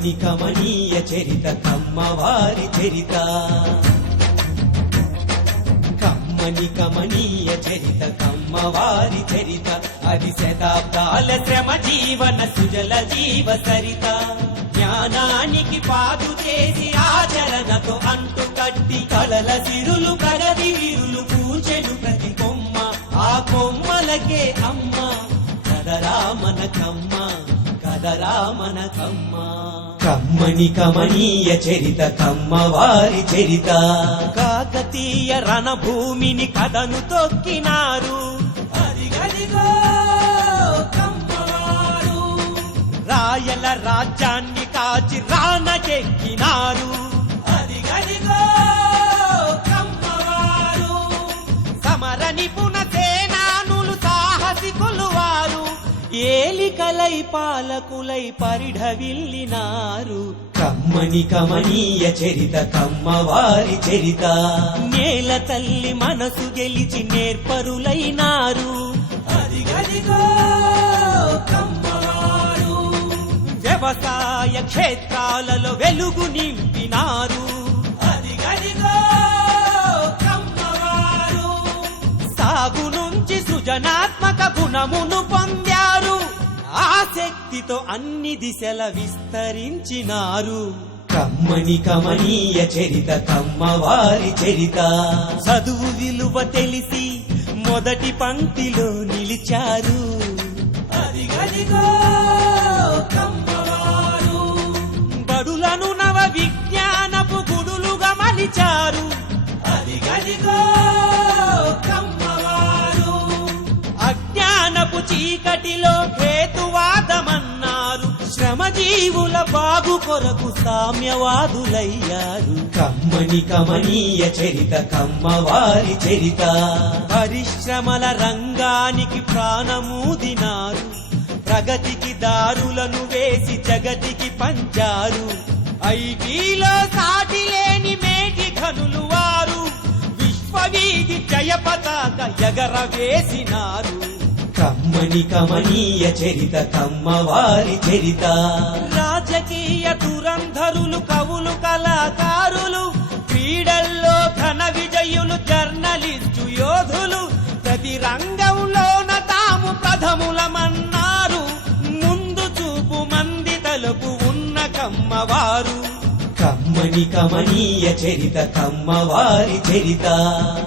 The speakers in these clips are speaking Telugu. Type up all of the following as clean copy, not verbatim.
కమ్మని కమనీయ చరిత కమ్మవారి చరిత కమ్మని కమనీయ చరిత కమ్మవారి చరిత అది శతాబ్దాల శ్రమ జీవన సుజల జీవ సరిత జ్ఞానానికి పాదు చేసి ఆచరణతో అంటు కట్టి కలల సిరులు ప్రగతి విరులు పూచెను ప్రతి కొమ్మ ఆ కొమ్మలకే అమ్మ కదరా మన కమ్మ కదరా మన కమ్మ కమ్మని కమనీయ చరిత కమ్మవారి చరిత కాకతీయ రణభూమిని కథను తొక్కినారు అదిగదిగో కమ్మవారు రాయల రాజ్యాన్ని కాచి రానకెక్కినారు అదిగదిగో కమ్మవారు సమర నిపుణ సేనానులు సాహసికులు వారు ఏలికలై పాలకులై పరిఢవిల్లినారు కమ్మని కమనీయ చరిత కమ్మవారి చరిత నేల తల్లి మనసు గెలిచి నేర్పరులైనారు అదిగదిగో కమ్మవారు వ్యవసాయ క్షేత్రాలలో వెలుగు నింపినారు అదిగదిగో కమ్మవారు సాగు నుంచి సృజనాత్మక గుణమును పొందారు ఆ శక్తితో అన్ని దిశల విస్తరించినారు కమ్మని కమనీయ చరిత కమ్మవారి చరిత చదువు విలువ తెలిసి మొదటి పంక్తిలో నిలిచారు అదిగదిగో కమ్మవారు బడులను నవ విజ్ఞానపు గుడులుగా మలిచారు అదిగదిగో కమ్మవారు అజ్ఞానపు చీకటిలో హేతువాదమన్నారు శ్రమజీవుల బాగు కొరకు సామ్యవాదులయ్యారు కమ్మని కమనీయ చరిత కమ్మవారి చరిత పరిశ్రమల రంగానికి ప్రాణమూదినారు ప్రగతికి దారులను వేసి జగతికి పంచారు ఐటీలో సాటి లేని మేటి ఘనులు వారు విశ్వవీధి జయ పతాక ఎగరవేసినారు కమ్మని కమనీయ చరిత కమ్మవారి చరిత రాజకీయ దురంధరులు కవులు కళాకారులు క్రీడల్లో ఘన విజయులు జర్నలిస్టు యోధులు ప్రతి రంగంలోన తాము ప్రథములమన్నారు ముందు చూపు మంది తలుపు ఉన్న కమ్మవారు కమ్మని కమనీయ చరిత కమ్మవారి చరిత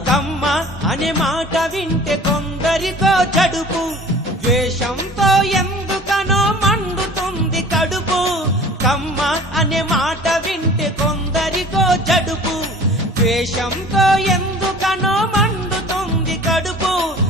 కమ్మ అనే మాట వింటే కొందరికో జడుపు ద్వేషంతో ఎందుకనో మండుతుంది కడుపు కమ్మ అనే మాట వింటే కొందరికో జడుపు ద్వేషంతో ఎందుకనో